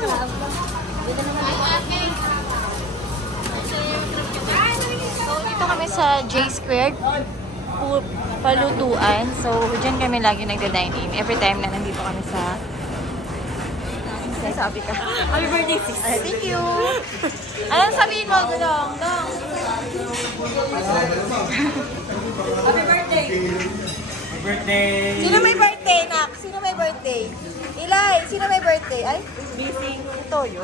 So, dito kami sa J Squared palutuan. So, dyan kami lagi nagda-dine in. Every time na nandito kami sa... Sabi ka. Happy birthday, sis. Ay, thank you. Anong sabihin mo? Gulong. Dong. Happy birthday. Happy birthday! Sino may birthday, Nak? Sino may birthday? Ilay, sino may birthday? Ay, Busy. Toyo.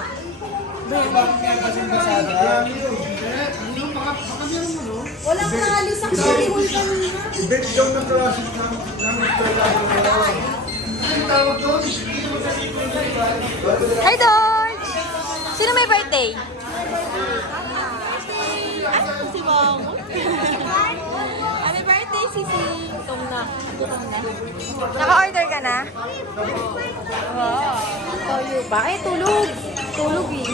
Walang naalis sa carnival kanina. Event daw ng klase ng tawag doon? Hi, George! Sino may birthday? Ay, si Mom. Happy birthday, Sisi. Itong na. Naka-order ka na? Wow. Toyo ba? Ay, tulog. Tulog eh.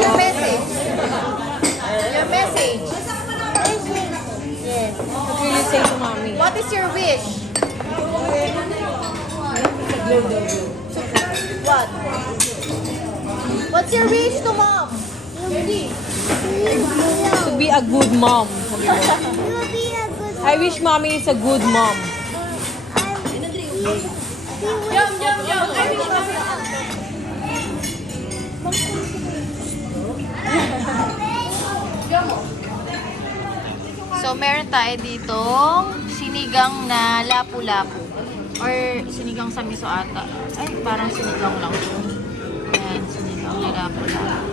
Your message. Your message. Yes. What will you say to mommy? What is your wish? What? What's your wish to mom? To be a good mom. I wish mommy is a good mom. Yum, yum, yum. I wish mommy. So, meron tayo ditong sinigang na lapu-lapu. Or sinigang sa miso ata. Ay, parang sinigang lang. Ayan, sinigang na lapu-lapu.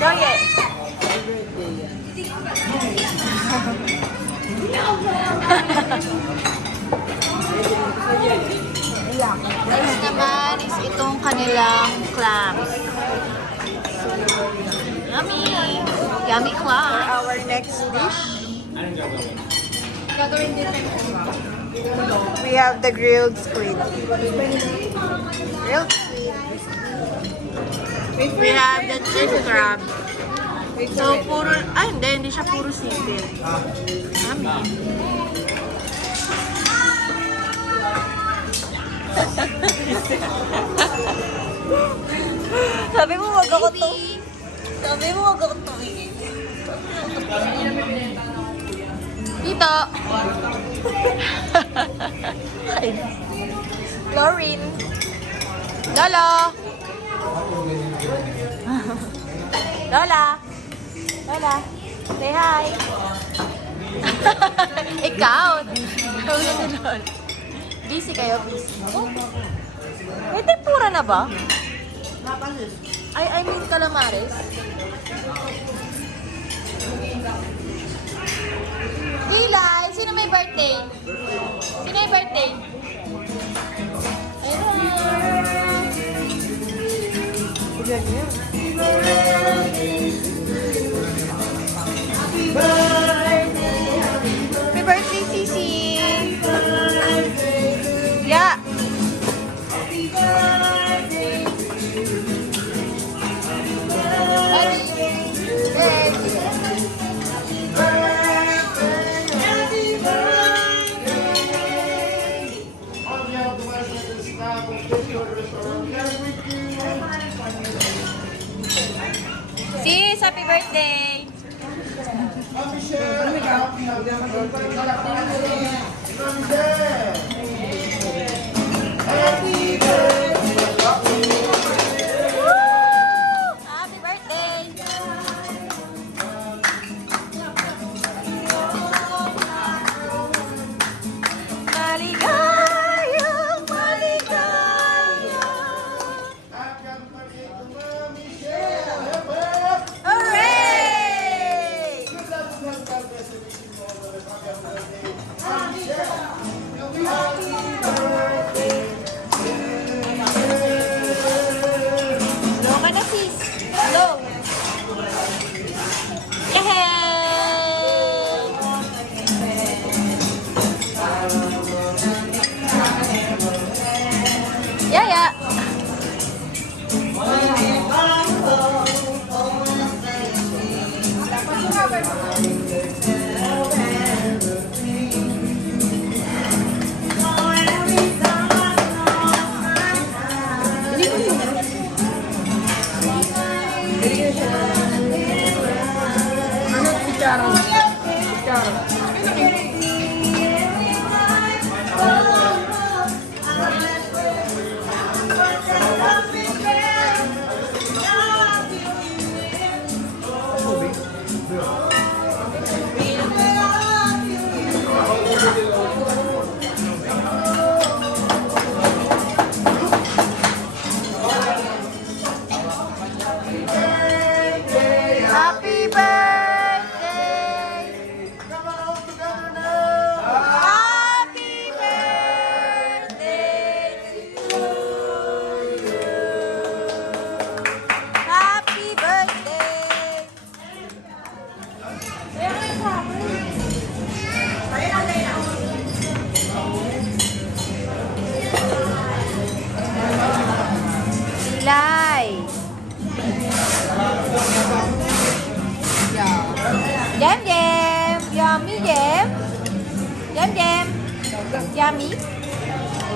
Joye! Next naman is itong kanilang clams. Yummy! Yummy clams. For our next dish, we have the grilled squid. Grilled squid. We have the chin crab. So, puro, hindi siya puro sipit. Yummy. Sabi mo wag ako to. Sabi mo wag ako to. Dito. Lauren. Lola. Lola. Lola. Say hi. Ikaw. Busy kayo, busy. May tempura na ba? I mean calamares. Dilay, sino may birthday? Sino may birthday? Happy birthday, Sisi! Yeah! Sis, happy birthday! Happy birthday! Happy birthday! Maligayang, maligayang! Hooray!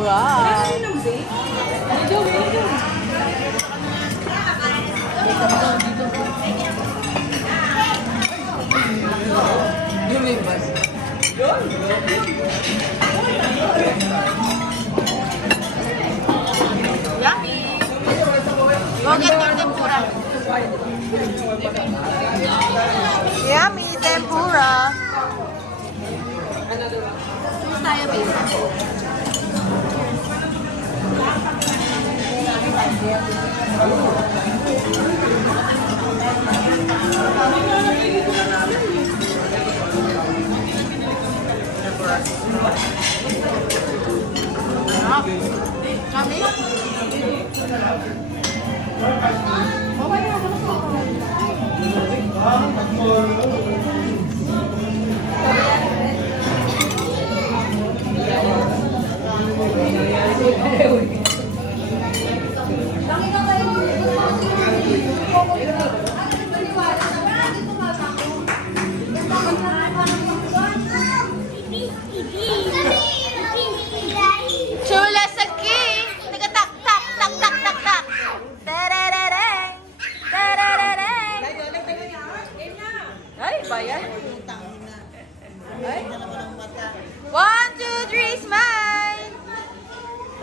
Wow. Yummy! Go get your tempura. Yummy tempura. Cheers tayo, babe. Sarap. Yummy. Chula sa king! Taga tak tak tak tak tak tak! Tarararang! Tarararang! Ay, bayan. Ay. 1, 2, 3, smile!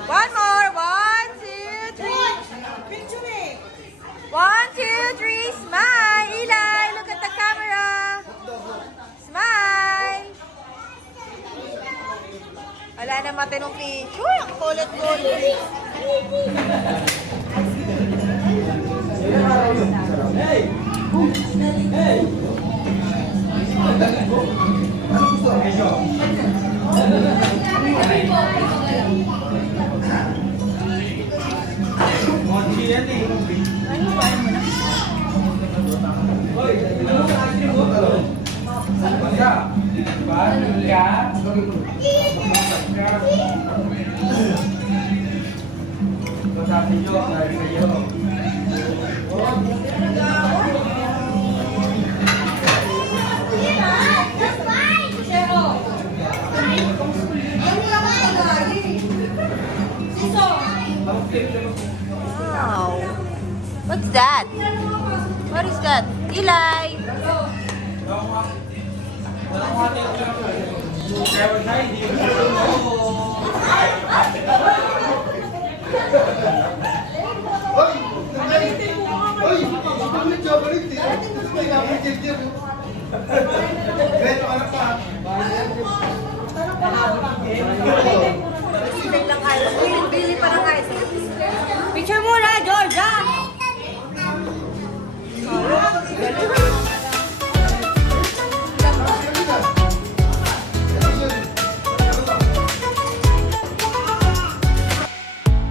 One more! 1, 2, 3! 1, 2, 3, smile! Eli, look at the camera! Smile! Wala na matinong picture. Ang kulit-kulit. Wow. What's that? What is that? Eli! Picture muna, Georgia!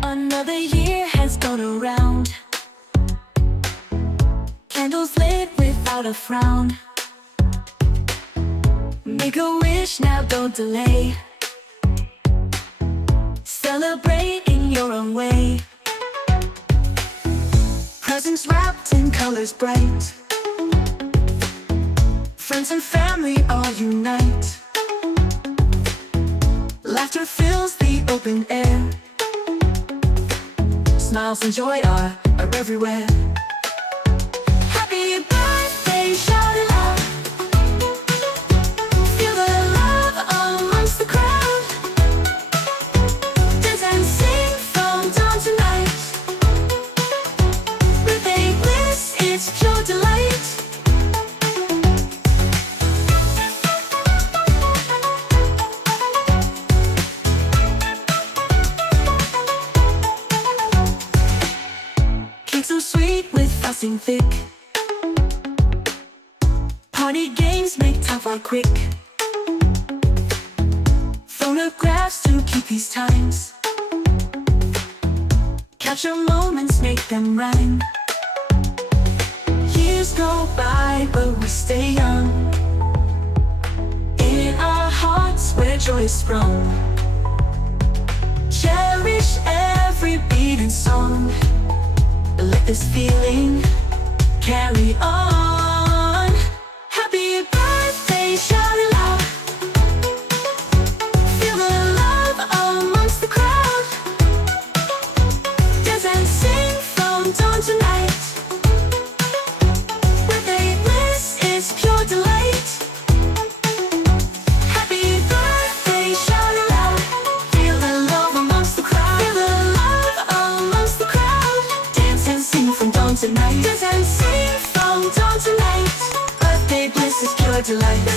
Another year has gone around. Candles lit without a frown. Make a wish now, don't delay. Celebrate in your own way. Presents wrapped in colors bright. Friends and family all unite. Laughter fills the open air. Smiles and joy are everywhere. Happy birthday, shout it out. Feel the love amongst the crowd. Dance and sing from dawn to night. Birthday bliss, it's pure delight. Cake so sweet with frosting thick. Party games make time fly quick. Photographs to keep these times. Capture moments, make them rhyme. Years go by, but we stay young. In our hearts where joy is sprung. Cherish every beat and song. Let this feeling carry on. Happy birthday, shout it loud. Feel the love amongst the crowd. tonight. Dance and sing from dawn to night. Birthday bliss is pure delight.